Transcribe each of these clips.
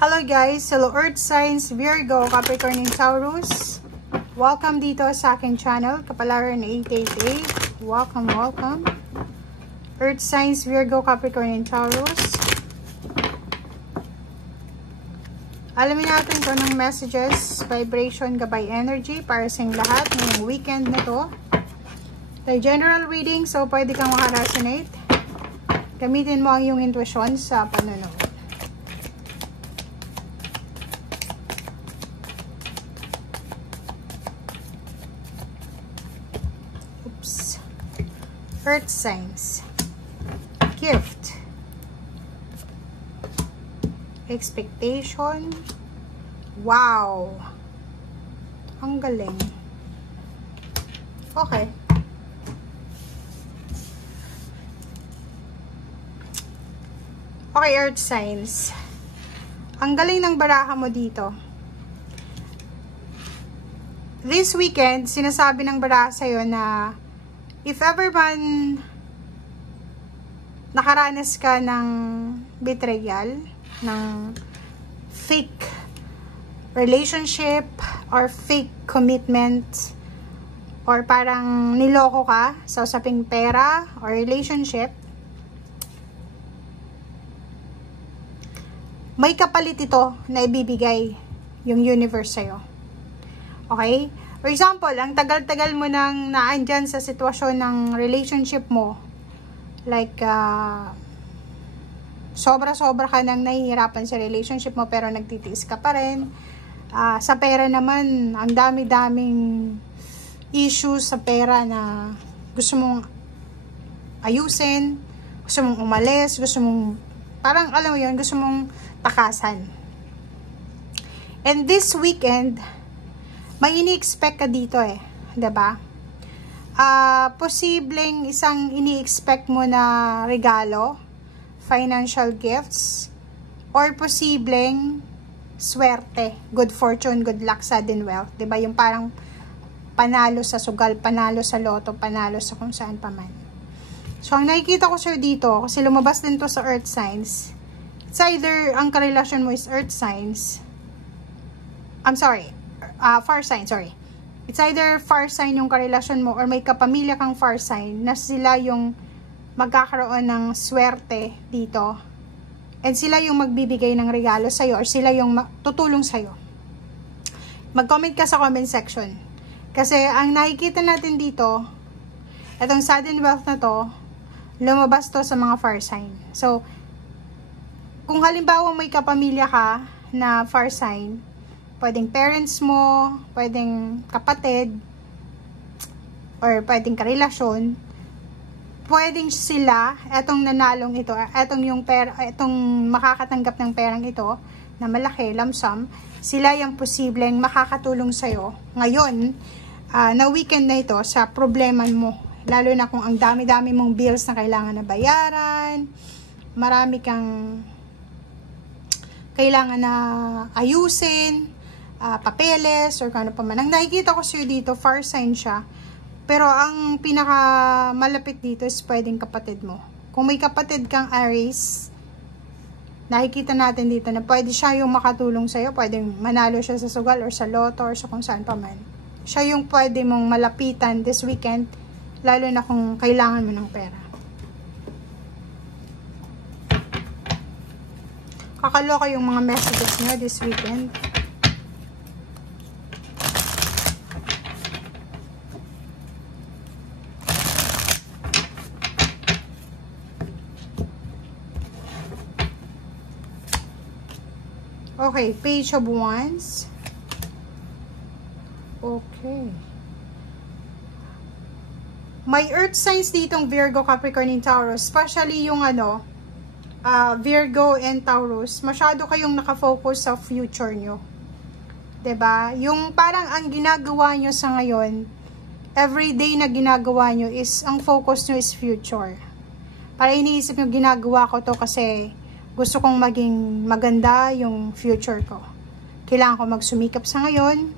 Hello guys! Hello Earth Signs, Virgo, Capricorn, and Taurus. Welcome dito sa aking channel, Kapalaran 888. Welcome. Earth Signs, Virgo, Capricorn, and Taurus. Alamin natin kung anong messages, vibration, gabay energy para sa lahat ngayong weekend na to. The general reading, so pwede kang makaresonate. Gamitin mo ang iyong intuition sa panonood. Earth signs. Gift. Expectation. Wow. Ang galing. Okay. Okay, Earth signs. Ang galing ng baraha mo dito. This weekend, sinasabi ng baraha sa'yo na if ever man nakaranas ka ng betrayal, ng fake relationship, or fake commitment, or parang niloko ka sa usaping pera or relationship, may kapalit ito na ibibigay yung universe sa'yo. Okay? For example, ang tagal-tagal mo nang naandyan sa sitwasyon ng relationship mo. Like, sobra-sobra ka nang nahihirapan sa relationship mo pero nagtitiis ka pa rin. Sa pera naman, ang dami-daming issues sa pera na gusto mong ayusin, gusto mong umalis, gusto mong, parang alam mo yun, gusto mong takasan. And this weekend, may ini-expect ka dito eh, 'di ba? Posibleng isang ini-expect mo na regalo, financial gifts, or posibleng swerte, good fortune, good luck, sudden wealth, 'di ba? Yung parang panalo sa sugal, panalo sa loto, panalo sa kung saan pa man. So, ang nakikita ko sir dito, kasi lumabas din to sa earth signs, it's either ang karelasyon mo is earth signs, fire sign, sorry. It's either fire sign yung karelasyon mo or may kapamilya kang fire sign na sila yung magkakaroon ng swerte dito. And sila yung magbibigay ng regalo sa'yo or sila yung tutulong sa'yo. Mag-comment ka sa comment section. Kasi ang nakikita natin dito, itong sudden wealth na to, lumabas to sa mga fire sign. So, kung halimbawa may kapamilya ka na fire sign, pwedeng parents mo, pwedeng kapatid, or pwedeng karelasyon, pwedeng sila, etong nanalong ito, etong yung pera, etong makakatanggap ng perang ito, na malaki, lump sum, sila yung posibleng makakatulong sa'yo ngayon, na weekend na ito, sa problema mo. Lalo na kung ang dami-dami mong bills na kailangan na bayaran, marami kang kailangan na ayusin, papeles, or kano pa man. Ang nakikita ko sir dito, fire sign siya. Pero ang pinaka malapit dito is pwedeng kapatid mo. Kung may kapatid kang Aries, nakikita natin dito na pwede siya yung makatulong sa'yo. Pwedeng manalo siya sa sugal or sa loto or sa kung saan pa man. Siya yung pwede mong malapitan this weekend, lalo na kung kailangan mo ng pera. Kakaloka yung mga messages nyo this weekend. Okay, Page of Wands. Okay. May earth signs ditong Virgo, Capricorn, and Taurus. Especially yung Virgo and Taurus. Masyado kayong nakafocus sa future nyo. 'Di ba? Yung parang ang ginagawa nyo sa ngayon, everyday na ginagawa nyo is, ang focus nyo is future. Para iniisip nyo, ginagawa ko to kasi gusto kong maging maganda yung future ko. Kailangan ko magsumikap sa ngayon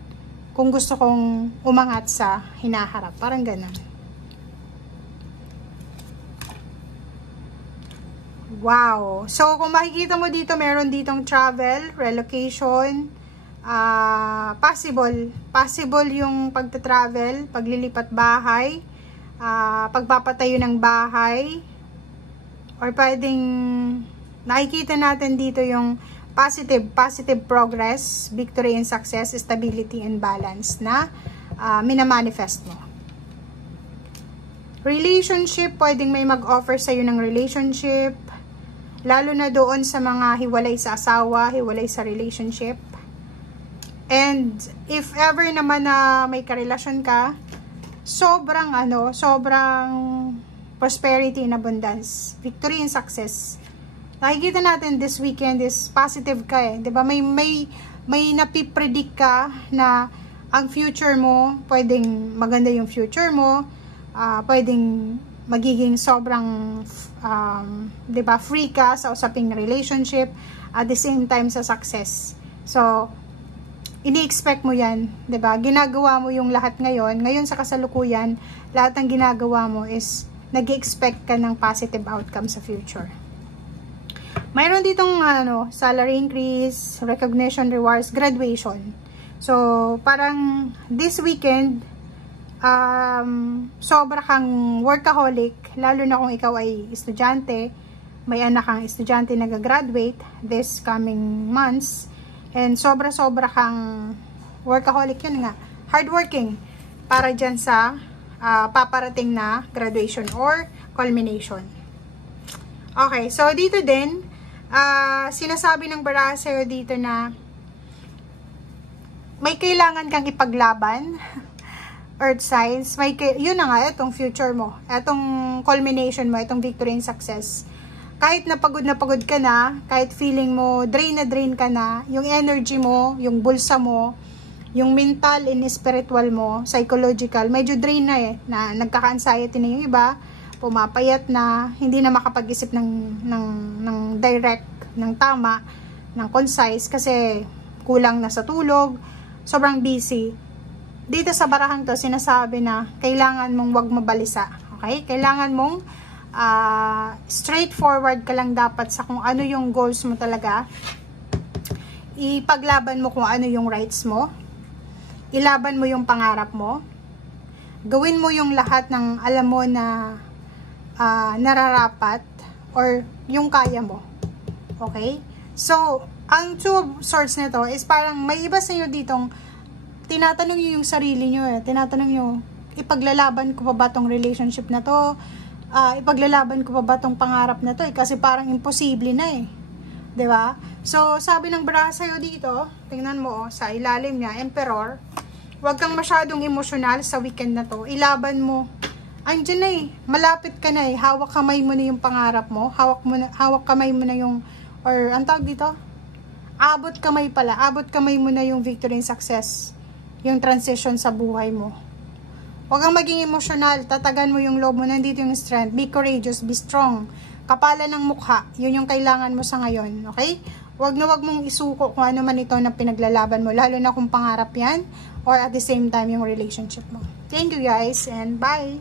kung gusto kong umangat sa hinaharap. Parang ganun. Wow! So, kung makikita mo dito, meron ditong travel, relocation, possible yung pagta-travel, paglilipat bahay, pagpapatayo ng bahay, or pwedeng nakikita natin dito yung positive progress, victory and success, stability and balance na minamanifest mo. Relationship, pwedeng may mag-offer sa'yo ng relationship, lalo na doon sa mga hiwalay sa asawa, hiwalay sa relationship. And if ever naman na may karelasyon ka, sobrang prosperity and abundance, victory and success. Nakikita natin this weekend is positive ka eh. 'Di ba? May napipredict ka na ang future mo, pwedeng maganda yung future mo, pwedeng magiging sobrang 'di ba, free ka sa usaping relationship at the same time sa success. So, ini-expect mo yan, 'di ba? Ginagawa mo yung lahat ngayon sa kasalukuyan, lahat ng ginagawa mo is nag-expect ka ng positive outcome sa future. Mayroon ditong salary increase, recognition, rewards, graduation. So, parang this weekend, sobra kang workaholic, lalo na kung ikaw ay estudyante, may anak kang estudyante na nag-graduate this coming months, and sobra kang workaholic, yun nga, hardworking, para dyan sa paparating na graduation or culmination. Okay, so dito din, sinasabi ng baraha sa'yo dito na may kailangan kang ipaglaban, earth signs, yun na nga, itong future mo, itong culmination mo, itong victory and success. Kahit na pagod ka na, kahit feeling mo, drain ka na, yung energy mo, yung bulsa mo, yung mental and spiritual mo, psychological, medyo drain na eh, na nagkaka-anxiety na yung iba, pumapayat na, hindi na makapag-isip ng direct, ng tama, ng concise, kasi kulang na sa tulog, sobrang busy. Dito sa barahang to, sinasabi na kailangan mong wag mabalisa, okay? Kailangan mong straightforward ka lang dapat sa kung ano yung goals mo talaga, ipaglaban mo kung ano yung rights mo, ilaban mo yung pangarap mo, gawin mo yung lahat ng alam mo na nararapat or yung kaya mo. Okay? So, ang Two of Swords nito is parang may iba sa inyo ditong tinatanong nyo yung sarili nyo eh. Tinatanong nyo, ipaglalaban ko pa ba tong relationship na to? Ipaglalaban ko pa ba tong pangarap na to eh? Kasi parang imposible na eh. 'Di ba? So, sabi ng baraha sa'yo dito, tingnan mo sa ilalim niya, Emperor, huwag kang masyadong emosyonal sa weekend na to. Ilaban mo. Andiyan na eh. Malapit ka na eh. Hawak kamay mo na yung pangarap mo. Hawak kamay mo na yung, or ang tawag dito? Abot kamay pala. Abot kamay mo na yung victory and success. Yung transition sa buhay mo. Huwag kang maging emosyonal. Tatagan mo yung loob mo. Nandito yung strength. Be courageous. Be strong. Kapalan ng mukha. Yun yung kailangan mo sa ngayon. Okay? Huwag mong isuko kung ano man ito na pinaglalaban mo. Lalo na kung pangarap yan. Or at the same time yung relationship mo. Thank you guys and bye!